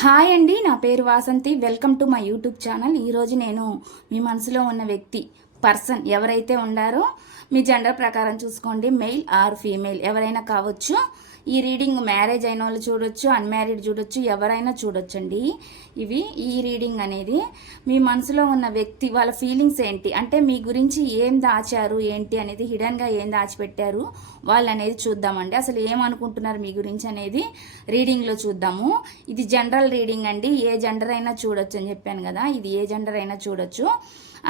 Hi అండి, నా పేరు Vasanthi. Welcome to my YouTube channel. ఈరోజు నేను మీ మనసులో ఉన్న వ్యక్తి పర్సన్ ఎవరైతే ఉండారో మీ జెండర్ ప్రకారం చూసుకోండి, మెయిల్ ఆర్ ఫీమేల్ ఎవరైనా కావచ్చు. ఈ రీడింగ్ మ్యారేజ్ అయిన వాళ్ళు చూడొచ్చు, అన్మ్యారీడ్ చూడొచ్చు, ఎవరైనా చూడొచ్చండి. ఈ రీడింగ్ అనేది మీ మనసులో ఉన్న వ్యక్తి వాళ్ళ ఫీలింగ్స్ ఏంటి, అంటే మీ గురించి ఏం దాచారు ఏంటి అనేది, హిడన్గా ఏం దాచిపెట్టారు వాళ్ళు అనేది చూద్దామండి. అసలు ఏమనుకుంటున్నారు మీ గురించి అనేది రీడింగ్లో చూద్దాము. ఇది జనరల్ రీడింగ్ అండి, ఏ జెండర్ అయినా చూడొచ్చు అని చెప్పాను కదా, ఇది ఏ జెండర్ అయినా చూడొచ్చు.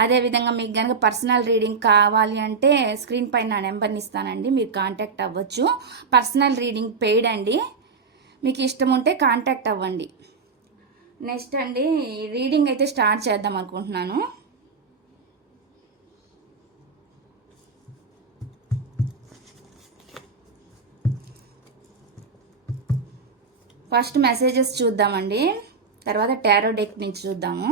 అదేవిధంగా మీకు కనుక పర్సనల్ రీడింగ్ కావాలి అంటే స్క్రీన్ పైన నా నెంబర్ని ఇస్తానండి, మీరు కాంటాక్ట్ అవ్వచ్చు. పర్సనల్ రీడింగ్ పెయిడ్ అండి, మీకు ఇష్టం ఉంటే కాంటాక్ట్ అవ్వండి. నెక్స్ట్ అండి, రీడింగ్ అయితే స్టార్ట్ చేద్దాం అనుకుంటున్నాను. ఫస్ట్ మెసేజెస్ చూద్దామండి, తర్వాత టారో డెక్ నుంచి చూద్దాము.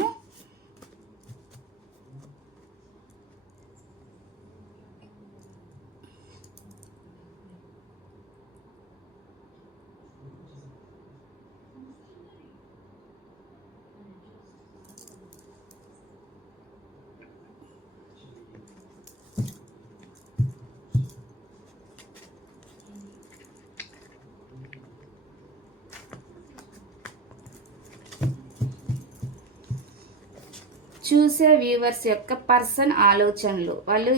చూసే వ్యూవర్స్ యొక్క పర్సన్ ఆలోచనలు, వాళ్ళు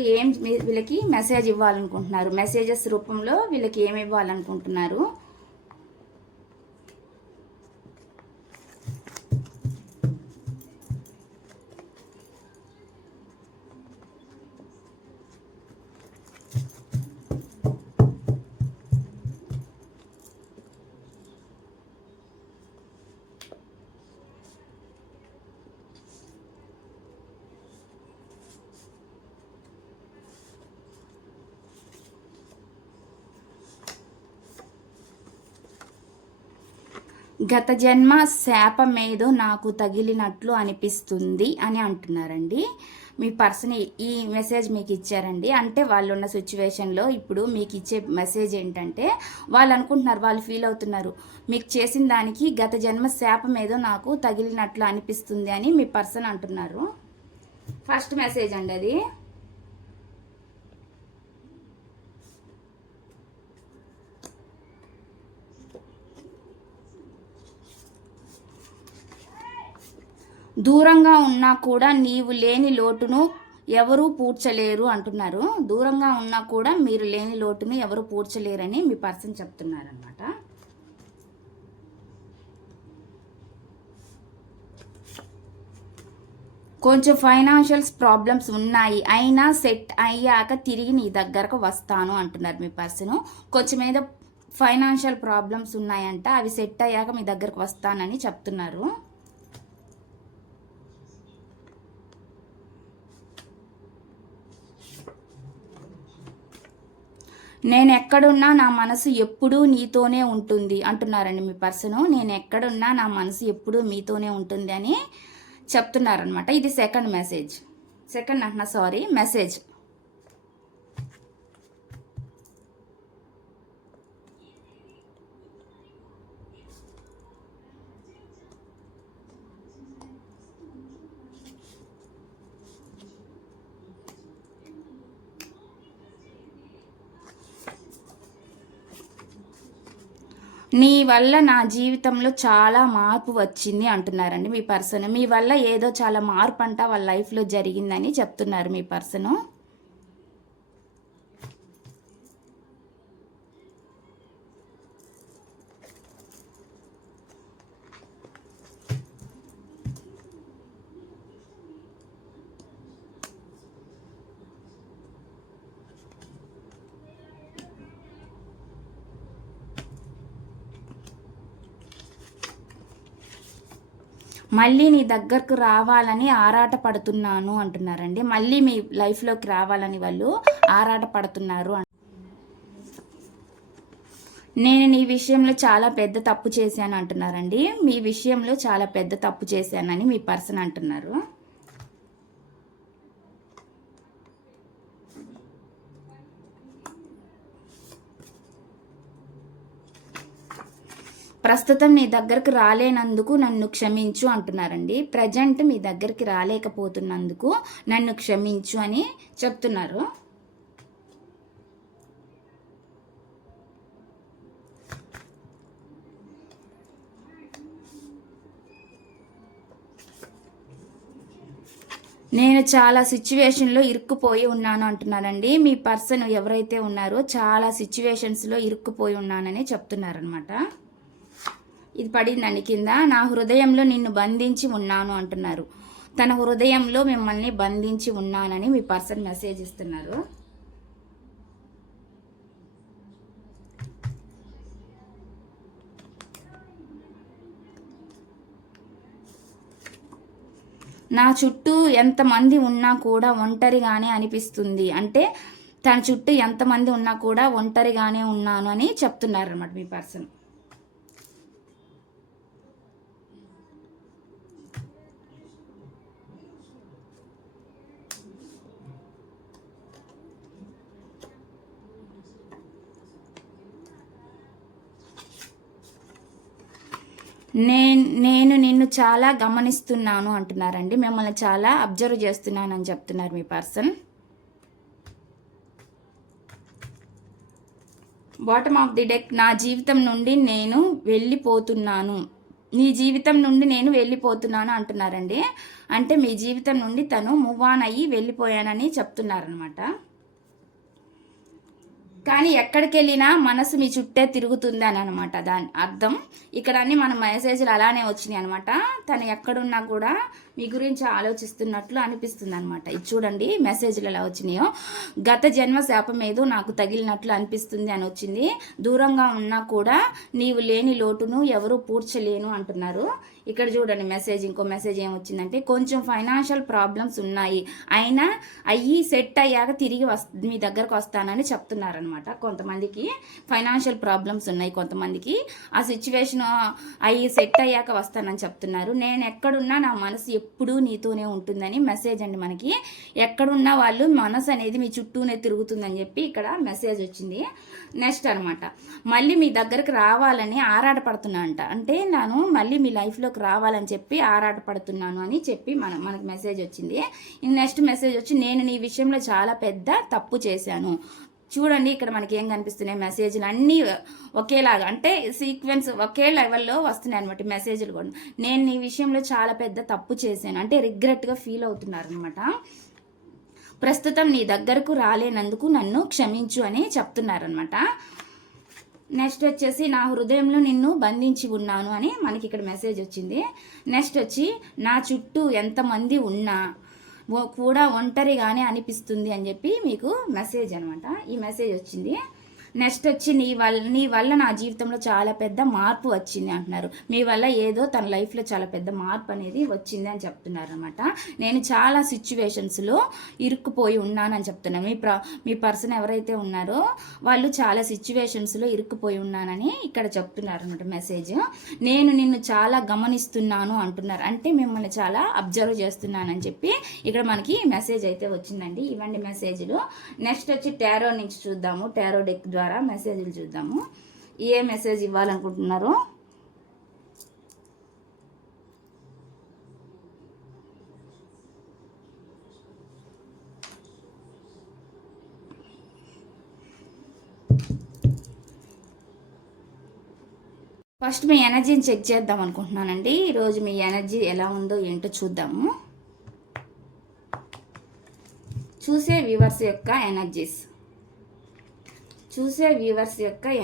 వీళ్ళకి మెసేజ్ ఇవ్వాలనుకుంటున్నారు, మెసేజెస్ రూపంలో వీళ్ళకి ఏమి ఇవ్వాలనుకుంటున్నారు. గత జన్మ శాపమేదో నాకు తగిలినట్లు అనిపిస్తుంది అని అంటున్నారండి. మీ పర్సన్ ఈ మెసేజ్ మీకు ఇచ్చారండి. అంటే వాళ్ళు ఉన్న సిచ్యువేషన్లో ఇప్పుడు మీకు ఇచ్చే మెసేజ్ ఏంటంటే, వాళ్ళు అనుకుంటున్నారు, వాళ్ళు ఫీల్ అవుతున్నారు, మీకు చేసిన దానికి గత జన్మ శాపం ఏదో నాకు తగిలినట్లు అనిపిస్తుంది అని మీ పర్సన్ అంటున్నారు. ఫస్ట్ మెసేజ్ అండి అది. దూరంగా ఉన్నా కూడా నీవు లేని లోటును ఎవరూ పూడ్చలేరు అంటున్నారు. దూరంగా ఉన్నా కూడా మీరు లేని లోటును ఎవరు పూడ్చలేరని మీ పర్సన్ చెప్తున్నారనమాట. కొంచెం ఫైనాన్షియల్స్ ప్రాబ్లమ్స్ ఉన్నాయి, అయినా సెట్ అయ్యాక తిరిగి నీ దగ్గరకు వస్తాను అంటున్నారు మీ పర్సన్. కొంచెం ఏదో ఫైనాన్షియల్ ప్రాబ్లమ్స్ ఉన్నాయంట, అవి సెట్ అయ్యాక మీ దగ్గరకు వస్తానని చెప్తున్నారు. నేను ఎక్కడున్నా నా మనసు ఎప్పుడూ నీతోనే ఉంటుంది అంటున్నారండి మీ పర్సను. నేను ఎక్కడున్నా నా మనసు ఎప్పుడూ మీతోనే ఉంటుంది అని చెప్తున్నారనమాట. ఇది సెకండ్ మెసేజ్, మెసేజ్. నీ వల్ల నా జీవితంలో చాలా మార్పు వచ్చింది అంటున్నారండి మీ పర్సన్. మీ వల్ల ఏదో చాలా మార్పు అంట వాళ్ళ లైఫ్లో జరిగిందని చెప్తున్నారు మీ పర్సను. మళ్ళీ నీ దగ్గరకు రావాలని ఆరాట పడుతున్నాను అంటున్నారండి. మళ్ళీ మీ లైఫ్లోకి రావాలని వాళ్ళు ఆరాట పడుతున్నారు. నేను నీ విషయంలో చాలా పెద్ద తప్పు చేశాను అంటున్నారండి. మీ విషయంలో చాలా పెద్ద తప్పు చేశానని మీ పర్సన్ అంటున్నారు. ప్రస్తుతం నీ దగ్గరకు రాలేనందుకు నన్ను క్షమించు అంటున్నారండి. ప్రజెంట్ మీ దగ్గరికి రాలేకపోతున్నందుకు నన్ను క్షమించు అని చెప్తున్నారు. నేను చాలా సిచ్యువేషన్లో ఇరుక్కుపోయి ఉన్నాను అంటున్నానండి. మీ పర్సన్ ఎవరైతే ఉన్నారో చాలా సిచ్యువేషన్స్లో ఇరుక్కుపోయి ఉన్నానని చెప్తున్నారనమాట. ఇది పడిందండి కింద. నా హృదయంలో నిన్ను బంధించి ఉన్నాను అంటున్నారు. తన హృదయంలో మిమ్మల్ని బంధించి ఉన్నానని మీ పర్సన్ మెసేజ్ ఇస్తున్నారు. నా చుట్టూ ఎంతమంది ఉన్నా కూడా ఒంటరిగానే అనిపిస్తుంది. అంటే తన చుట్టూ ఎంతమంది ఉన్నా కూడా ఒంటరిగానే ఉన్నాను అని చెప్తున్నారన్నమాట మీ పర్సన్. నేను నిన్ను చాలా గమనిస్తున్నాను అంటున్నారండి. మిమ్మల్ని చాలా అబ్జర్వ్ చేస్తున్నాను అని చెప్తున్నారు మీ person. Bottom of the deck, నా జీవితం నుండి నేను వెళ్ళిపోతున్నాను, నీ జీవితం నుండి నేను వెళ్ళిపోతున్నాను అంటున్నారండి. అంటే మీ జీవితం నుండి తను మూవ్ ఆన్ అయ్యి వెళ్ళిపోయానని చెప్తున్నారనమాట. కానీ ఎక్కడికి వెళ్ళినా మనసు మీ చుట్టే తిరుగుతుంది అని అనమాట దాని అర్థం. ఇక్కడ అన్ని మన మెసేజ్లు అలానే వచ్చినాయి అనమాట. తను ఎక్కడున్నా కూడా మీ గురించి ఆలోచిస్తున్నట్లు అనిపిస్తుంది అనమాట. ఇది చూడండి మెసేజ్లు ఎలా వచ్చినాయో. గత జన్మ శాపం ఏదో నాకు తగిలినట్లు అనిపిస్తుంది అని వచ్చింది. దూరంగా ఉన్నా కూడా నీవు లేని లోటును ఎవరు పూడ్చలేను అంటున్నారు. ఇక్కడ చూడండి మెసేజ్, ఇంకో మెసేజ్ ఏమొచ్చిందంటే కొంచెం ఫైనాన్షియల్ ప్రాబ్లమ్స్ ఉన్నాయి, అయినా అయ్యి సెట్ అయ్యాక తిరిగి మీ దగ్గరకు వస్తానని చెప్తున్నారనమాట. కొంతమందికి ఫైనాన్షియల్ ప్రాబ్లమ్స్ ఉన్నాయి, కొంతమందికి ఆ సిచ్యువేషన్ అయ్యి సెట్ అయ్యాక వస్తానని చెప్తున్నారు. నేను ఎక్కడున్నా నా మనసు ఎప్పుడూ నీతోనే ఉంటుందని మెసేజ్ అండి. మనకి ఎక్కడున్నా వాళ్ళు మనసు అనేది మీ చుట్టూనే తిరుగుతుందని చెప్పి ఇక్కడ మెసేజ్ వచ్చింది. నెక్స్ట్ అనమాట, మళ్ళీ మీ దగ్గరకు రావాలని ఆరాటపడుతున్నా అంట. అంటే నేను మళ్ళీ మీ లైఫ్లో రావాలని చెప్పి ఆరాటపడుతున్నాను అని చెప్పి మనకు మెసేజ్ వచ్చింది. నెక్స్ట్ మెసేజ్ వచ్చి, నేను నీ విషయంలో చాలా పెద్ద తప్పు చేశాను. చూడండి ఇక్కడ మనకి ఏం కనిపిస్తున్నాయి మెసేజ్లు అన్నీ ఒకేలాగా, అంటే సీక్వెన్స్ ఒకే లెవెల్లో వస్తున్నాయి అనమాట మెసేజ్లు కూడా. నేను నీ విషయంలో చాలా పెద్ద తప్పు చేశాను అంటే రిగ్రెట్గా ఫీల్ అవుతున్నారు అనమాట. ప్రస్తుతం నీ దగ్గరకు రాలేనందుకు నన్ను క్షమించు అని చెప్తున్నారనమాట. నెక్స్ట్ వచ్చేసి, నా హృదయంలో నిన్ను బంధించి ఉన్నాను అని మనకి ఇక్కడ మెసేజ్ వచ్చింది. నెక్స్ట్ వచ్చి, నా చుట్టూ ఎంతమంది ఉన్నా కూడా ఒంటరిగానే అనిపిస్తుంది అని చెప్పి మీకు మెసేజ్ అనమాట. ఈ మెసేజ్ వచ్చింది. నెక్స్ట్ వచ్చి, నీ వల్ల నా జీవితంలో చాలా పెద్ద మార్పు వచ్చింది అంటున్నారు. మీ వల్ల ఏదో తన లైఫ్లో చాలా పెద్ద మార్పు అనేది వచ్చింది అని చెప్తున్నారు అనమాట. నేను చాలా సిచ్యువేషన్స్లో ఇరుక్కుపోయి ఉన్నానని చెప్తున్నాను. మీ పర్సన్ ఎవరైతే ఉన్నారో వాళ్ళు చాలా సిచ్యువేషన్స్లో ఇరుక్కుపోయి ఉన్నానని ఇక్కడ చెప్తున్నారు అనమాట మెసేజ్. నేను నిన్ను చాలా గమనిస్తున్నాను అంటున్నారు. అంటే మిమ్మల్ని చాలా అబ్జర్వ్ చేస్తున్నానని చెప్పి ఇక్కడ మనకి మెసేజ్ అయితే వచ్చిందండి. ఇవ్వండి మెసేజ్లు. నెక్స్ట్ వచ్చి టారో నుంచి చూద్దాము. టారో డెక్ ద్వారా మెసేజ్లు చూద్దాము. ఏ మెసేజ్ ఇవ్వాలనుకుంటున్నారో. ఫస్ట్ మీ ఎనర్జీని చెక్ చేద్దాం అనుకుంటున్నానండి. ఈరోజు మీ ఎనర్జీ ఎలా ఉందో ఏంటో చూద్దాము. చూసే వ్యూవర్స్ యొక్క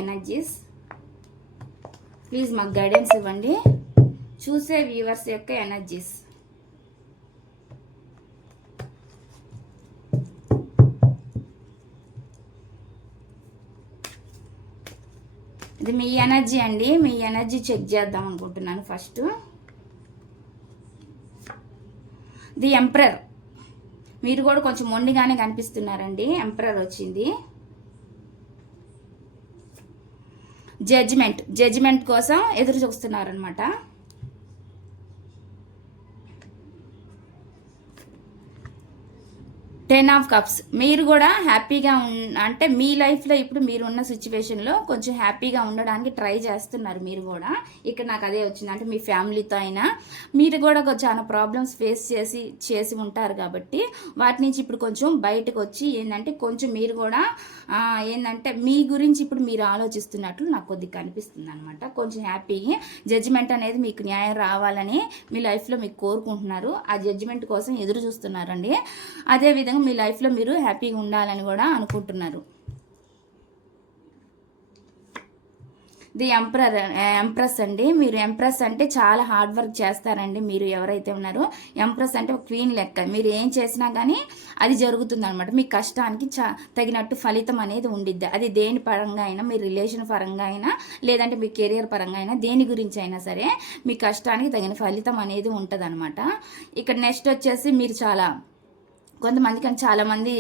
ఎనర్జీస్, ప్లీజ్ మాకు గైడెన్స్ ఇవ్వండి. చూసే వ్యూవర్స్ యొక్క ఎనర్జీస్. ఇది మీ ఎనర్జీ అండి. మీ ఎనర్జీ చెక్ చేద్దాం అనుకుంటున్నాను ఫస్ట్. ది ఎంపరర్, మీరు కూడా కొంచెం మొండిగానే కనిపిస్తున్నారండి. ఎంపరర్ వచ్చింది. జడ్జిమెంట్ కోసం ఎదురు చూస్తున్నారనమాట. 10 ఆఫ్ కప్స్. మీరు కూడా హ్యాపీగా అంటే మీ లైఫ్లో ఇప్పుడు మీరు ఉన్న సిచ్యువేషన్లో కొంచెం హ్యాపీగా ఉండడానికి ట్రై చేస్తున్నారు మీరు కూడా. ఇక్కడ నాకు అదే వచ్చింది. అంటే మీ ఫ్యామిలీతో అయినా మీరు కూడా చాలా ప్రాబ్లమ్స్ ఫేస్ చేసి ఉంటారు కాబట్టి వాటి నుంచి ఇప్పుడు కొంచెం బయటకు వచ్చి ఏంటంటే కొంచెం మీరు కూడా ఏంటంటే మీ గురించి ఇప్పుడు మీరు ఆలోచిస్తున్నట్లు నాకు కొద్దిగా కనిపిస్తుంది అనమాట. కొంచెం హ్యాపీ జడ్జిమెంట్ అనేది మీకు న్యాయం రావాలని మీ లైఫ్లో మీకు కోరుకుంటున్నారు. ఆ జడ్జిమెంట్ కోసం ఎదురు చూస్తున్నారండి. అదేవిధంగా మీ లైఫ్లో మీరు హ్యాపీగా ఉండాలని కూడా అనుకుంటున్నారు. ది ఎంప్రెస్ అండి. మీరు ఎంప్రెస్ అంటే చాలా హార్డ్ వర్క్ చేస్తారండి. మీరు ఎవరైతే ఉన్నారో ఎంప్రెస్ అంటే ఒక క్వీన్ లెక్క. మీరు ఏం చేసినా కానీ అది జరుగుతుంది అనమాట. మీ కష్టానికి తగినట్టు ఫలితం అనేది ఉండిద్ది. అది దేని పరంగా అయినా, మీ రిలేషన్ పరంగా అయినా, లేదంటే మీ కెరియర్ పరంగా అయినా, దేని గురించి అయినా సరే మీ కష్టానికి తగిన ఫలితం అనేది ఉంటుంది అనమాట. ఇక్కడ నెక్స్ట్ వచ్చేసి మీరు కొంతమంది కానీ చాలామంది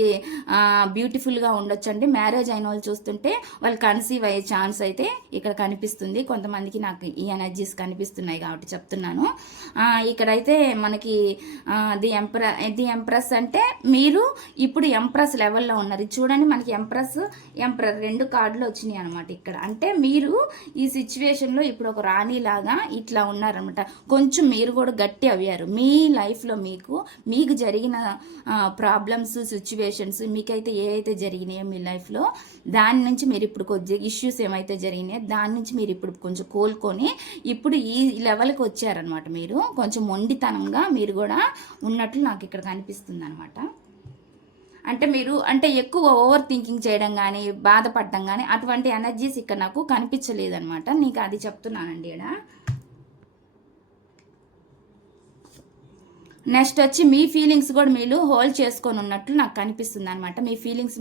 బ్యూటిఫుల్గా ఉండొచ్చు అండి. మ్యారేజ్ అయిన వాళ్ళు చూస్తుంటే వాళ్ళు కన్సీవ్ అయ్యే ఛాన్స్ అయితే ఇక్కడ కనిపిస్తుంది. కొంతమందికి నాకు ఈ ఎనర్జీస్ కనిపిస్తున్నాయి కాబట్టి చెప్తున్నాను. ఇక్కడైతే మనకి ది ఎంప్రెస్ అంటే మీరు ఇప్పుడు ఎంప్రెస్ లెవెల్లో ఉన్నారు. చూడండి, మనకి ఎంప్రర్ 2 కార్డులు వచ్చినాయి అనమాట ఇక్కడ. అంటే మీరు ఈ సిచ్యువేషన్లో ఇప్పుడు ఒక రాణిలాగా ఇట్లా ఉన్నారనమాట. కొంచెం మీరు కూడా గట్టి అయ్యారు. మీ లైఫ్లో మీకు జరిగిన ప్రాబ్లమ్స్, సిచ్యువేషన్స్ మీకైతే ఏవైతే జరిగినాయో మీ లైఫ్లో దాని నుంచి మీరు ఇప్పుడు కొద్దిగా ఇష్యూస్ ఏమైతే జరిగినాయో దాని నుంచి మీరు ఇప్పుడు కొంచెం కోలుకొని ఇప్పుడు ఈ లెవెల్కి వచ్చారనమాట. మీరు కొంచెం మొండితనంగా మీరు కూడా ఉన్నట్లు నాకు ఇక్కడ కనిపిస్తుంది అనమాట. అంటే మీరు ఎక్కువ ఓవర్ థింకింగ్ చేయడం కానీ, బాధపడడం కానీ అటువంటి ఎనర్జీస్ ఇక్కడ నాకు కనిపించలేదనమాట. నీకు అది చెప్తున్నానండి ఇక్కడ. నెక్స్ట్ వచ్చి మీ ఫీలింగ్స్ కూడా మీరు హోల్డ్ చేసుకొని ఉన్నట్లు నాకు కనిపిస్తుంది అనమాట. మీ ఫీలింగ్స్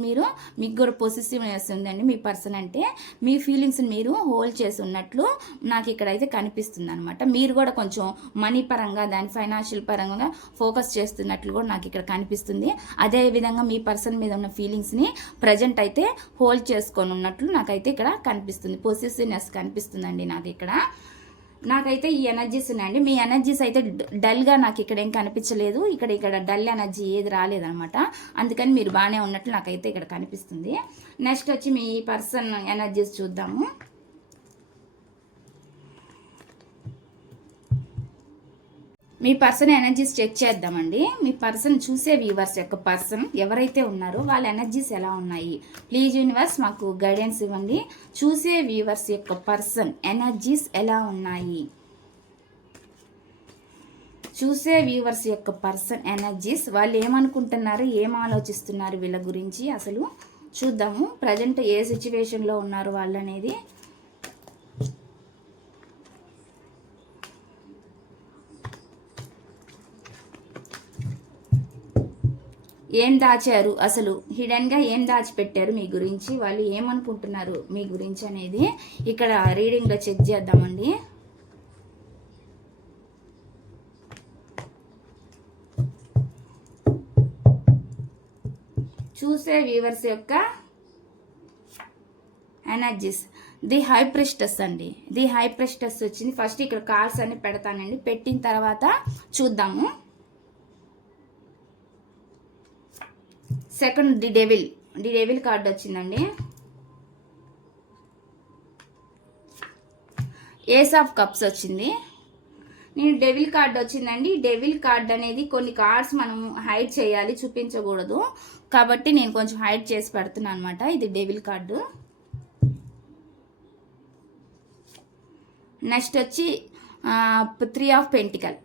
మీకు కూడా పొసెసివ్నెస్ ఉందండి. మీ పర్సన్ అంటే మీ ఫీలింగ్స్ని మీరు హోల్డ్ చేసి ఉన్నట్లు నాకు ఇక్కడైతే కనిపిస్తుంది అనమాట. మీరు కూడా కొంచెం మనీ పరంగా, దాని ఫైనాన్షియల్ పరంగా ఫోకస్ చేస్తున్నట్లు కూడా నాకు ఇక్కడ కనిపిస్తుంది. అదేవిధంగా మీ పర్సన్ మీద ఉన్న ఫీలింగ్స్ని ప్రజెంట్ అయితే హోల్డ్ చేసుకొని ఉన్నట్లు నాకైతే ఇక్కడ కనిపిస్తుంది. పొసెసివ్నెస్ కనిపిస్తుందండి నాకు ఇక్కడ. నాకైతే ఈ ఎనర్జీస్ ఉన్నాయండి. మీ ఎనర్జీస్ అయితే డల్గా నాకు ఇక్కడ ఏం కనిపించలేదు. ఇక్కడ డల్ ఎనర్జీ ఏది రాలేదనమాట. అందుకని మీరు బాగానే ఉన్నట్లు నాకైతే ఇక్కడ కనిపిస్తుంది. నెక్స్ట్ వచ్చి మీ పర్సన్ ఎనర్జీస్ చూద్దాము. మీ పర్సన్ ఎనర్జీస్ చెక్ చేద్దామండి. మీ పర్సన్ చూసే వ్యూవర్స్ యొక్క పర్సన్ ఎవరైతే ఉన్నారో వాళ్ళ ఎనర్జీస్ ఎలా ఉన్నాయి, ప్లీజ్ యూనివర్స్ మాకు గైడెన్స్ ఇవ్వండి. చూసే వ్యూవర్స్ యొక్క పర్సన్ ఎనర్జీస్ ఎలా ఉన్నాయి, చూసే వ్యూవర్స్ యొక్క పర్సన్ ఎనర్జీస్ వాళ్ళు ఏమనుకుంటున్నారు, ఏం ఆలోచిస్తున్నారు వీళ్ళ గురించి అసలు చూద్దాము. ప్రజెంట్ ఏ సిచ్యువేషన్లో ఉన్నారు వాళ్ళు అనేది. ఏం దాచారు అసలు, హిడెన్గా ఏం దాచిపెట్టారు మీ గురించి, వాళ్ళు ఏమనుకుంటున్నారు మీ గురించి అనేది ఇక్కడ రీడింగ్లో చెక్ చేద్దామండి. చూసే వ్యూవర్స్ యొక్క ఎనర్జీస్. ది హై ప్రిస్టెస్ అండి. ది హై ప్రిస్టెస్ వచ్చింది. ఫస్ట్ ఇక్కడ కార్డ్స్ అన్ని పెడతానండి. పెట్టిన తర్వాత చూద్దాము. సెకండ్ ది డెవిల్ కార్డ్ వచ్చిందండి. ఏస్ ఆఫ్ కప్స్ వచ్చింది. నేను డెవిల్ కార్డ్ వచ్చిందండి. డెవిల్ కార్డ్ అనేది కొన్ని కార్డ్స్ మనం హైడ్ చేయాలి, చూపించకూడదు కాబట్టి నేను కొంచెం హైడ్ చేసి పెడుతున్నాను అనమాట. ఇది డెవిల్ కార్డు. నెక్స్ట్ వచ్చి 3 ఆఫ్ పెంటికల్.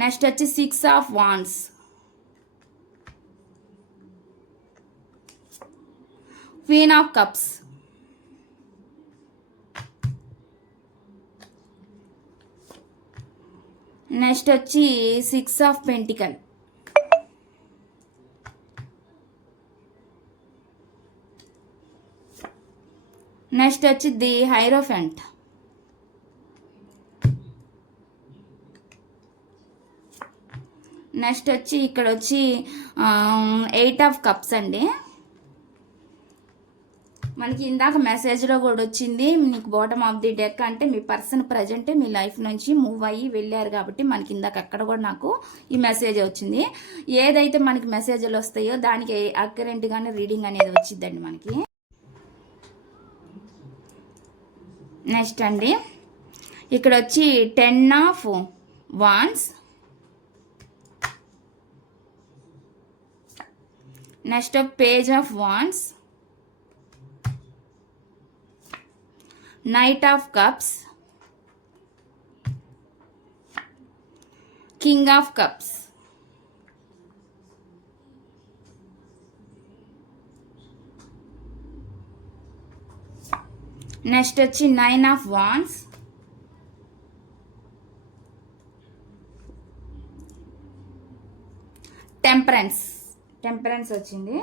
నెక్స్ట్ వచ్చి 6 of wands. Queen of cups. Next వచ్చి 6 ఆఫ్ పెంటికల్. నెక్స్ట్ వచ్చి ది హైరోఫెంట్. నెక్స్ట్ వచ్చి ఇక్కడ వచ్చి 8 ఆఫ్ కప్స్ అండి. మనకి ఇందాక మెసేజ్లో కూడా వచ్చింది, నీకు బాటమ్ ఆఫ్ ది డెక్ అంటే మీ పర్సన్ ప్రజెంట్ మీ లైఫ్ నుంచి మూవ్ అయ్యి వెళ్ళారు కాబట్టి మనకి ఇందాక అక్కడ కూడా నాకు ఈ మెసేజ్ వచ్చింది. ఏదైతే మనకి మెసేజ్లు వస్తాయో దానికి అక్యురెంట్గానే రీడింగ్ అనేది వచ్చిందండి మనకి. నెక్స్ట్ అండి ఇక్కడ వచ్చి 10 of wands, next page of wands, Knight of Cups, King of Cups. Next వచ్చి 9 of Wands, టెంపరెన్స్ వచ్చింది.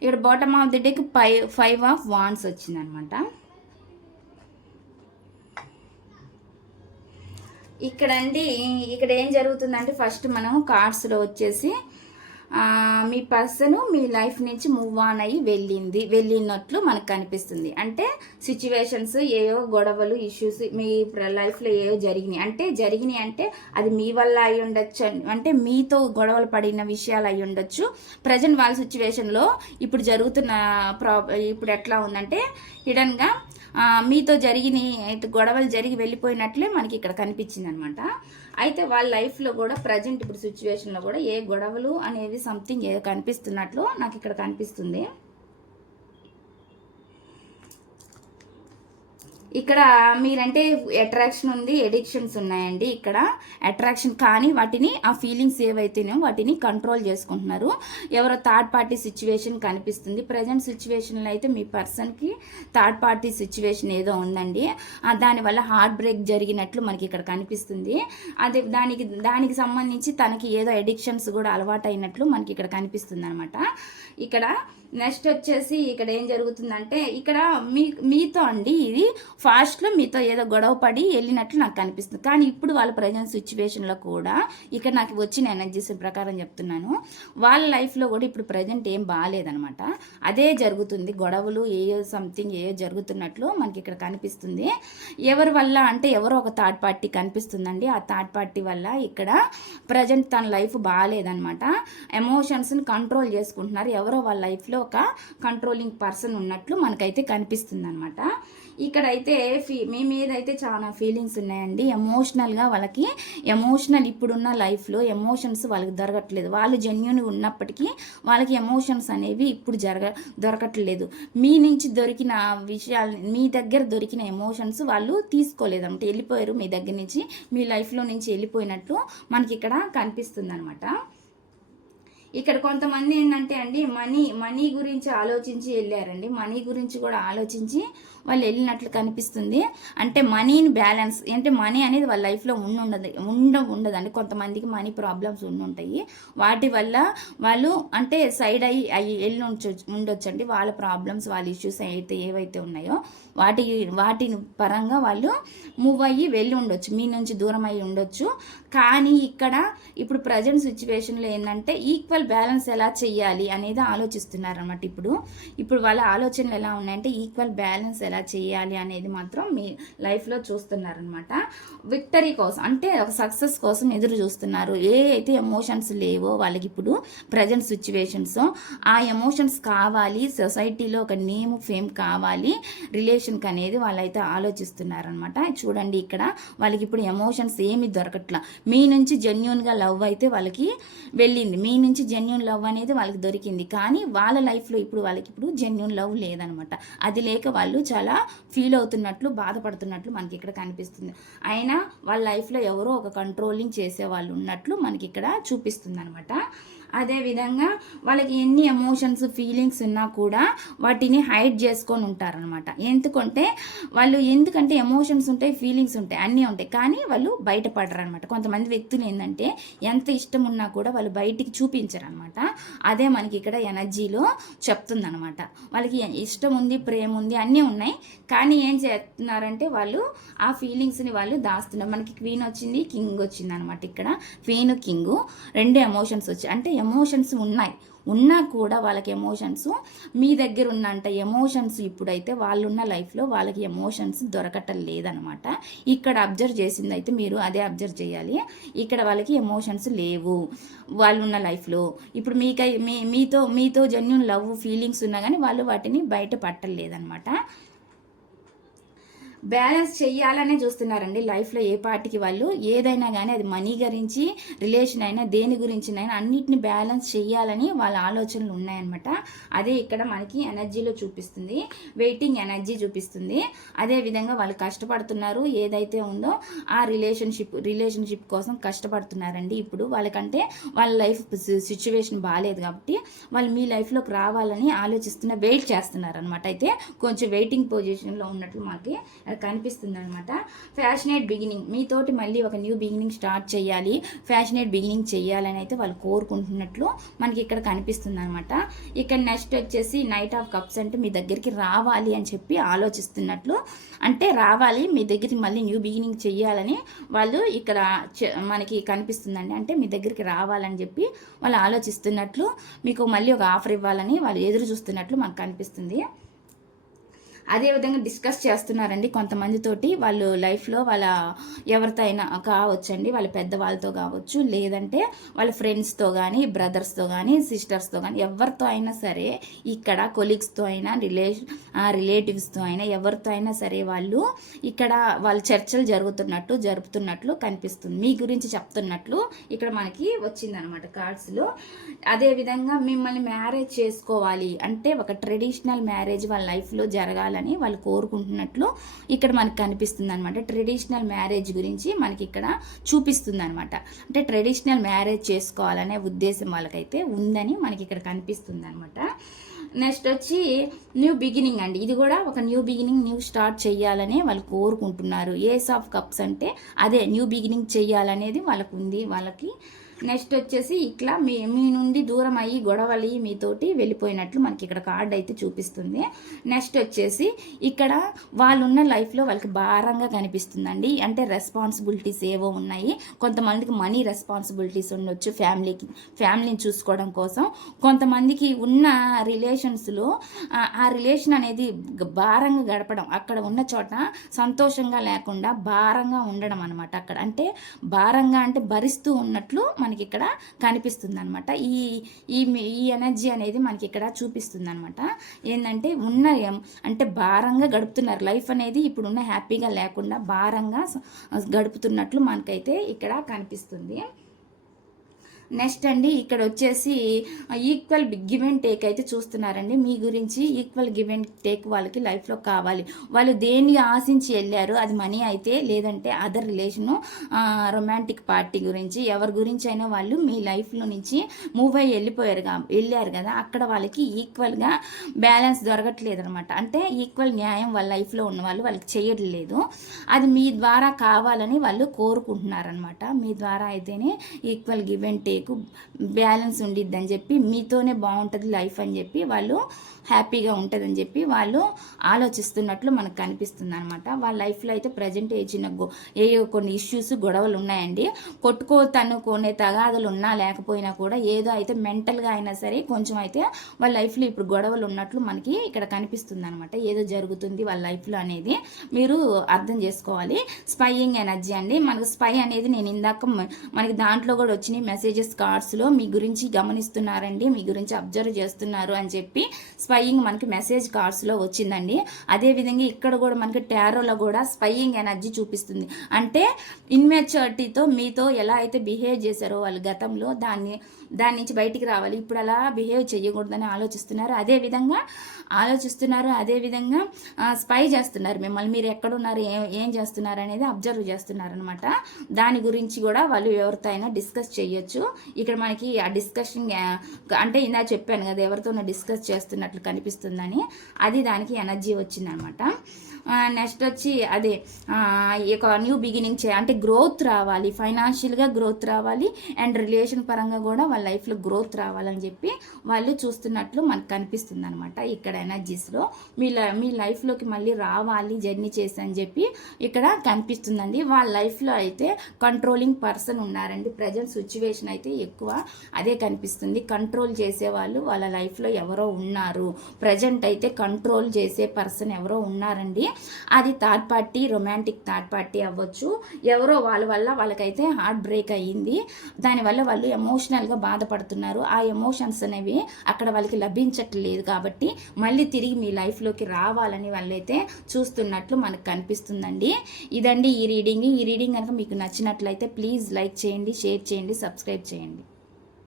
ఇక్కడ bottom of the deck 5 of Wands వచ్చింది అనమాట. ఇక్కడ ఏం జరుగుతుందంటే ఫస్ట్ మనం కార్డ్స్లో వచ్చేసి మీ పర్సన్ మీ లైఫ్ నుంచి మూవ్ ఆన్ అయ్యి వెళ్ళినట్లు మనకు కనిపిస్తుంది. అంటే సిచ్యువేషన్స్ ఏవో గొడవలు ఇష్యూస్ మీ లైఫ్లో ఏవో జరిగినాయి అంటే అది మీ వల్ల అయి ఉండొచ్చు, అంటే మీతో గొడవలు పడిన విషయాలు అయి ఉండొచ్చు. ప్రజెంట్ వాళ్ళ సిచ్యువేషన్లో ఇప్పుడు జరుగుతున్న ఇప్పుడు ఎట్లా ఉందంటే హిడన్గా మీతో గొడవలు జరిగి వెళ్ళిపోయినట్లే మనకి ఇక్కడ కనిపించింది అనమాట. అయితే వాళ్ళ లైఫ్లో కూడా ప్రజెంట్ ఇప్పుడు సిచ్యువేషన్లో కూడా ఏ గొడవలు అనేవి సంథింగ్ ఏదో కనిపిస్తున్నట్లు నాకు ఇక్కడ కనిపిస్తుంది. ఇక్కడ మీరంటే అట్రాక్షన్ ఉంది, ఎడిక్షన్స్ ఉన్నాయండి. ఇక్కడ అట్రాక్షన్ కానీ వాటిని ఆ ఫీలింగ్స్ ఏవైతేనో వాటిని కంట్రోల్ చేసుకుంటున్నారు. ఎవరో థర్డ్ పార్టీ సిచ్యువేషన్ కనిపిస్తుంది. ప్రజెంట్ సిచ్యువేషన్లో అయితే మీ పర్సన్కి థర్డ్ పార్టీ సిచ్యువేషన్ ఏదో ఉందండి. దానివల్ల హార్ట్ బ్రేక్ జరిగినట్లు మనకి ఇక్కడ కనిపిస్తుంది. అదే దానికి సంబంధించి తనకి ఏదో ఎడిక్షన్స్ కూడా అలవాటు అయినట్లు మనకి ఇక్కడ కనిపిస్తుంది అనమాట. ఇక్కడ నెక్స్ట్ వచ్చేసి ఇక్కడ ఏం జరుగుతుందంటే ఇక్కడ మీతో అండి ఇది ఫాస్ట్లో మీతో ఏదో గొడవ పడి వెళ్ళినట్లు నాకు కనిపిస్తుంది. కానీ ఇప్పుడు వాళ్ళ ప్రజెంట్ సిచ్యువేషన్లో కూడా ఇక్కడ నాకు వచ్చిన ఎనర్జీస్ ప్రకారం చెప్తున్నాను, వాళ్ళ లైఫ్లో కూడా ఇప్పుడు ప్రజెంట్ ఏం బాగాలేదనమాట. అదే జరుగుతుంది, గొడవలు ఏయో సంథింగ్ ఏయో జరుగుతున్నట్లు మనకి ఇక్కడ కనిపిస్తుంది. ఎవరి వల్ల అంటే ఎవరో ఒక థర్డ్ పార్టీ కనిపిస్తుందండి. ఆ థర్డ్ పార్టీ వల్ల ఇక్కడ ప్రజెంట్ తన లైఫ్ బాగాలేదనమాట. ఎమోషన్స్ని కంట్రోల్ చేసుకుంటున్నారు. ఎవరో వాళ్ళ లైఫ్లో ఒక కంట్రోలింగ్ పర్సన్ ఉన్నట్లు మనకైతే కనిపిస్తుంది అనమాట. ఇక్కడైతే మీ మీద అయితే చాలా ఫీలింగ్స్ ఉన్నాయండి. ఎమోషనల్గా వాళ్ళకి ఇప్పుడున్న లైఫ్లో ఎమోషన్స్ వాళ్ళకి దొరకట్లేదు. వాళ్ళు జెన్యూన్గా ఉన్నప్పటికీ వాళ్ళకి ఎమోషన్స్ అనేవి ఇప్పుడు దొరకట్లేదు. మీ నుంచి దొరికిన విషయాలు, మీ దగ్గర దొరికిన ఎమోషన్స్ వాళ్ళు తీసుకోలేదంటే వెళ్ళిపోయారు. మీ దగ్గర నుంచి మీ లైఫ్లో నుంచి వెళ్ళిపోయినట్టు మనకి ఇక్కడ కనిపిస్తుంది అనమాట. ఇక్కడ కొంతమంది ఏంటంటే అండి మనీ గురించి ఆలోచించి వెళ్ళారండి. మనీ గురించి కూడా ఆలోచించి వాళ్ళు వెళ్ళినట్లు కనిపిస్తుంది. అంటే మనీని బ్యాలెన్స్ అంటే మనీ అనేది వాళ్ళ లైఫ్లో ఉండదండి. కొంతమందికి మనీ ప్రాబ్లమ్స్ ఉంటాయి. వాటి వల్ల వాళ్ళు అంటే సైడ్ అయ్యి వెళ్ళి ఉండొచ్చండి. వాళ్ళ ప్రాబ్లమ్స్ వాళ్ళ ఇష్యూస్ ఏవైతే ఉన్నాయో వాటి పరంగా వాళ్ళు మూవ్ అయ్యి వెళ్ళి ఉండొచ్చు, మీ నుంచి దూరం అయ్యి ఉండొచ్చు. కానీ ఇప్పుడు ప్రజెంట్ సిచ్యువేషన్లో ఏంటంటే ఈక్వల్ బ్యాలెన్స్ ఎలా చెయ్యాలి అనేది ఆలోచిస్తున్నారన్నమాట. ఇప్పుడు వాళ్ళ ఆలోచనలు ఎలా ఉన్నాయంటే ఈక్వల్ బ్యాలెన్స్ ఎలా చేయాలి అనేది మాత్రం మీ లైఫ్లో చూస్తున్నారనమాట. విక్టరీ కోసం అంటే ఒక సక్సెస్ కోసం ఎదురు చూస్తున్నారు. ఏ అయితే ఎమోషన్స్ లేవో వాళ్ళకి ఇప్పుడు ప్రజెంట్ సిచ్యువేషన్స్ ఆ ఎమోషన్స్ కావాలి, సొసైటీలో ఒక నేమ్ ఫేమ్ కావాలి, రిలేషన్కి అనేది వాళ్ళైతే ఆలోచిస్తున్నారనమాట. చూడండి ఇక్కడ వాళ్ళకి ఇప్పుడు ఎమోషన్స్ ఏమి దొరకట్లా. మీ నుంచి జెన్యూన్గా లవ్ అయితే వాళ్ళకి వెళ్ళింది, మీ నుంచి జెన్యూన్ లవ్ అనేది వాళ్ళకి దొరికింది. కానీ వాళ్ళ లైఫ్లో వాళ్ళకి ఇప్పుడు జెన్యూన్ లవ్ లేదనమాట. అది లేక వాళ్ళు చాలా ఫీల్ అవుతున్నట్లు, బాధపడుతున్నట్లు మనకి ఇక్కడ కనిపిస్తుంది. అయినా వాళ్ళ లైఫ్లో ఎవరో ఒక కంట్రోలింగ్ చేసే వాళ్ళు ఉన్నట్లు మనకి ఇక్కడ చూపిస్తుంది అనమాట. అదేవిధంగా వాళ్ళకి ఎన్ని ఎమోషన్స్ ఫీలింగ్స్ ఉన్నా కూడా వాటిని హైడ్ చేసుకొని ఉంటారనమాట. ఎందుకంటే ఎమోషన్స్ ఉంటాయి, ఫీలింగ్స్ ఉంటాయి, అన్నీ ఉంటాయి, కానీ వాళ్ళు బయటపడరు అనమాట. కొంతమంది వ్యక్తులు ఏంటంటే ఎంత ఇష్టం ఉన్నా కూడా వాళ్ళు బయటికి చూపించరు అనమాట. అదే మనకి ఇక్కడ ఎనర్జీలో చెప్తుందనమాట. వాళ్ళకి ఇష్టం ఉంది, ప్రేమ ఉంది, అన్నీ ఉన్నాయి, కానీ ఏం చేస్తున్నారంటే వాళ్ళు ఆ ఫీలింగ్స్ని వాళ్ళు దాస్తున్నారు. మనకి క్వీన్ వచ్చింది, కింగ్ వచ్చింది అనమాట. ఇక్కడ క్వీన్ కింగ్ రెండు ఎమోషన్స్ వచ్చాయి. అంటే ఎమోషన్స్ ఉన్నా కూడా వాళ్ళకి ఎమోషన్స్ మీ దగ్గర ఉన్నంత ఎమోషన్స్ ఇప్పుడైతే వాళ్ళున్న లైఫ్లో వాళ్ళకి ఎమోషన్స్ దొరకటం లేదనమాట. ఇక్కడ అబ్జర్వ్ చేసింది అయితే మీరు అదే అబ్జర్వ్ చేయాలి. ఇక్కడ వాళ్ళకి ఎమోషన్స్ లేవు వాళ్ళున్న లైఫ్లో. ఇప్పుడు మీతో జెన్యూన్ లవ్ ఫీలింగ్స్ ఉన్నా కానీ వాళ్ళు వాటిని బయట పట్టలేదనమాట. బ్యాలెన్స్ చెయ్యాలనే చూస్తున్నారండి లైఫ్లో. ఏ పార్టీకి వాళ్ళు ఏదైనా కానీ అది మనీ గురించి రిలేషన్ అయినా దేని గురించినైనా అన్నిటిని బ్యాలెన్స్ చెయ్యాలని వాళ్ళ ఆలోచనలు ఉన్నాయన్నమాట. అదే ఇక్కడ మనకి ఎనర్జీలో చూపిస్తుంది, వెయిటింగ్ ఎనర్జీ చూపిస్తుంది. అదేవిధంగా వాళ్ళు కష్టపడుతున్నారు, ఏదైతే ఉందో ఆ రిలేషన్షిప్ కోసం కష్టపడుతున్నారండి. ఇప్పుడు వాళ్ళకంటే వాళ్ళ లైఫ్ సిచ్యువేషన్ బాగాలేదు కాబట్టి వాళ్ళు మీ లైఫ్లోకి రావాలని వెయిట్ చేస్తున్నారు అనమాట. అయితే కొంచెం వెయిటింగ్ పొజిషన్లో ఉన్నట్లు మాకు కనిపిస్తుంది అనమాట. ఫ్యాషనేట్ బిగినింగ్, మీతోటి మళ్ళీ ఒక న్యూ బిగినింగ్ స్టార్ట్ చేయాలి, ఫ్యాషనేట్ బిగినింగ్ చేయాలని అయితే వాళ్ళు కోరుకుంటున్నట్లు మనకి ఇక్కడ కనిపిస్తుంది అనమాట. ఇక్కడ నెక్స్ట్ వచ్చేసి నైట్ ఆఫ్ కప్స్ అంటే మీ దగ్గరికి రావాలి అని చెప్పి ఆలోచిస్తున్నట్లు, అంటే రావాలి మీ దగ్గరికి మళ్ళీ న్యూ బిగినింగ్ చెయ్యాలని వాళ్ళు ఇక్కడ మనకి కనిపిస్తుందండి. అంటే మీ దగ్గరికి రావాలని చెప్పి వాళ్ళు ఆలోచిస్తున్నట్లు, మీకు మళ్ళీ ఒక ఆఫర్ ఇవ్వాలని వాళ్ళు ఎదురు చూస్తున్నట్లు మనకు కనిపిస్తుంది. అదేవిధంగా డిస్కస్ చేస్తున్నారండి కొంతమందితోటి వాళ్ళు లైఫ్లో వాళ్ళ ఎవరితో అయినా కావచ్చండి, వాళ్ళ పెద్దవాళ్ళతో కావచ్చు, లేదంటే వాళ్ళ ఫ్రెండ్స్తో కానీ బ్రదర్స్తో కానీ సిస్టర్స్తో కానీ ఎవరితో అయినా సరే, ఇక్కడ కొలీగ్స్తో అయినా రిలేటివ్స్తో అయినా ఎవరితో అయినా సరే వాళ్ళు ఇక్కడ వాళ్ళ చర్చలు జరుపుతున్నట్లు కనిపిస్తుంది. మీ గురించి చెప్తున్నట్లు ఇక్కడ మనకి వచ్చిందనమాట కార్డ్స్లో. అదేవిధంగా మిమ్మల్ని మ్యారేజ్ చేసుకోవాలి అంటే ఒక ట్రెడిషనల్ మ్యారేజ్ వాళ్ళ లైఫ్లో జరగాలి వాళ్ళు కోరుకుంటున్నట్లు ఇక్కడ మనకి కనిపిస్తుంది అనమాట. ట్రెడిషనల్ మ్యారేజ్ గురించి మనకి ఇక్కడ చూపిస్తుంది అనమాట. అంటే ట్రెడిషనల్ మ్యారేజ్ చేసుకోవాలనే ఉద్దేశం వాళ్ళకైతే ఉందని మనకి ఇక్కడ కనిపిస్తుంది అనమాట. నెక్స్ట్ వచ్చి న్యూ బిగినింగ్ అండి. ఇది కూడా ఒక న్యూ బిగినింగ్, న్యూ స్టార్ట్ చేయాలని వాళ్ళు కోరుకుంటున్నారు. ఏస్ ఆఫ్ కప్స్ అంటే అదే న్యూ బిగినింగ్ చేయాలనేది వాళ్ళకు ఉంది వాళ్ళకి. నెక్స్ట్ వచ్చేసి ఇట్లా మీ నుండి దూరం అయ్యి గొడవలు మీతోటి వెళ్ళిపోయినట్లు మనకి ఇక్కడ కార్డ్ అయితే చూపిస్తుంది. నెక్స్ట్ వచ్చేసి ఇక్కడ వాళ్ళున్న లైఫ్లో వాళ్ళకి భారంగా కనిపిస్తుందండి. అంటే రెస్పాన్సిబిలిటీస్ ఏవో ఉన్నాయి. కొంతమందికి మనీ రెస్పాన్సిబిలిటీస్ ఉండొచ్చు, ఫ్యామిలీని చూసుకోవడం కోసం. కొంతమందికి ఉన్న రిలేషన్స్లో ఆ రిలేషన్ అనేది భారంగా గడపడం, అక్కడ ఉన్న చోట సంతోషంగా లేకుండా భారంగా ఉండడం అనమాట. అక్కడ అంటే భారంగా అంటే భరిస్తూ ఉన్నట్లు మనకి ఇక్కడ కనిపిస్తుంది అనమాట. ఈ ఎనర్జీ అనేది మనకి ఇక్కడ చూపిస్తుంది అనమాట. ఏంటంటే అంటే భారంగా గడుపుతున్నారు లైఫ్ అనేది, ఇప్పుడున్న హ్యాపీగా లేకుండా భారంగా గడుపుతున్నట్లు మనకైతే ఇక్కడ కనిపిస్తుంది. నెక్స్ట్ అండి ఇక్కడ వచ్చేసి ఈక్వల్ గివ్ అండ్ టేక్ అయితే చూస్తున్నారండి. మీ గురించి ఈక్వల్ గివ్ అండ్ టేక్ వాళ్ళకి లైఫ్లో కావాలి. వాళ్ళు దేన్ని ఆశించి వెళ్ళారు, అది మనీ అయితే లేదంటే అదర్ రిలేషను, రొమాంటిక్ పార్టీ గురించి ఎవరి గురించి అయినా వాళ్ళు మీ లైఫ్లో నుంచి మూవ్ అయ్యి వెళ్ళారు కదా, అక్కడ వాళ్ళకి ఈక్వల్గా బ్యాలెన్స్ దొరకట్లేదు అనమాట. అంటే ఈక్వల్ న్యాయం వాళ్ళ లైఫ్లో ఉన్న వాళ్ళకి చేయడం లేదు. అది మీ ద్వారా కావాలని వాళ్ళు కోరుకుంటున్నారనమాట. మీ ద్వారా అయితేనే equal give and take balance ఉండిద్దని చెప్పి, మీతోనే బాగుంటుంది లైఫ్ అని చెప్పి వాళ్ళు హ్యాపీగా ఉంటుందని చెప్పి వాళ్ళు ఆలోచిస్తున్నట్లు మనకు కనిపిస్తుంది అనమాట. వాళ్ళ లైఫ్లో అయితే ప్రజెంట్ కొన్ని ఇష్యూస్ గొడవలు ఉన్నాయండి. తనుకునే తగాదులు ఉన్నా లేకపోయినా కూడా ఏదో అయితే మెంటల్గా అయినా సరే కొంచెం అయితే వాళ్ళ లైఫ్లో ఇప్పుడు గొడవలు ఉన్నట్లు మనకి ఇక్కడ కనిపిస్తుంది అనమాట. ఏదో జరుగుతుంది వాళ్ళ లైఫ్లో అనేది మీరు అర్థం చేసుకోవాలి. స్పైయింగ్ ఎనర్జీ అండి. మనకు స్పై అనేది నేను ఇందాక మనకి దాంట్లో కూడా వచ్చినాయి మెసేజెస్ కార్డ్స్లో, మీ గురించి గమనిస్తున్నారండి, మీ గురించి అబ్జర్వ్ చేస్తున్నారు అని చెప్పి స్పైయింగ్ మనకి మెసేజ్ కార్డ్స్లో వచ్చిందండి. అదేవిధంగా ఇక్కడ కూడా మనకి టారోలో కూడా స్పైయింగ్ ఎనర్జీ చూపిస్తుంది. అంటే ఇన్మెచ్యూరిటీతో మీతో ఎలా అయితే బిహేవ్ చేశారో వాళ్ళు గతంలో దాని నుంచి బయటికి రావాలి, ఇప్పుడు అలా బిహేవ్ చేయకూడదని అదేవిధంగా స్పై చేస్తున్నారు మిమ్మల్ని, మీరు ఎక్కడున్నారు ఏం చేస్తున్నారు అనేది అబ్జర్వ్ చేస్తున్నారు అనమాట. దాని గురించి కూడా వాళ్ళు ఎవరితో అయినా డిస్కస్ చేయొచ్చు. ఇక్కడ మనకి ఆ డిస్కషన్ అంటే ఇందా చెప్పాను కదా ఎవరితోనో డిస్కస్ చేస్తున్నట్లు కనిపిస్తుందని, అది దానికి ఎనర్జీ వచ్చిందనమాట. నెక్స్ట్ వచ్చి అదే ఒక న్యూ బిగినింగ్ అంటే గ్రోత్ రావాలి, ఫైనాన్షియల్గా గ్రోత్ రావాలి, అండ్ రిలేషన్ పరంగా కూడా వాళ్ళ లైఫ్లో గ్రోత్ రావాలని చెప్పి వాళ్ళు చూస్తున్నట్లు మనకు కనిపిస్తుంది అనమాట. ఇక్కడ ఎనర్జీస్లో మీ లైఫ్లోకి మళ్ళీ రావాలి జర్నీ చేసి అని చెప్పి ఇక్కడ కనిపిస్తుందండి. వాళ్ళ లైఫ్లో అయితే కంట్రోలింగ్ పర్సన్ ఉన్నారండి. ప్రజెంట్ సిచ్యువేషన్ అయితే ఎక్కువ అదే కనిపిస్తుంది. కంట్రోల్ చేసేవాళ్ళు వాళ్ళ లైఫ్లో ఎవరో ఉన్నారు. ప్రజెంట్ అయితే కంట్రోల్ చేసే పర్సన్ ఎవరో ఉన్నారండి. అది third party, romantic third party అవ్వచ్చు. ఎవరో వాళ్ళ వల్ల వాళ్ళకైతే హార్ట్ బ్రేక్ అయ్యింది. దానివల్ల వాళ్ళు ఎమోషనల్గా బాధపడుతున్నారు. ఆ ఎమోషన్స్ అనేవి అక్కడ వాళ్ళకి లభించట్లేదు కాబట్టి మళ్ళీ తిరిగి మీ లైఫ్లోకి రావాలని వాళ్ళైతే చూస్తున్నట్లు మనకు కనిపిస్తుందండి. ఇదండి ఈ రీడింగ్ కనుక మీకు నచ్చినట్లయితే ప్లీజ్ లైక్ చేయండి, షేర్ చేయండి, సబ్స్క్రైబ్ చేయండి.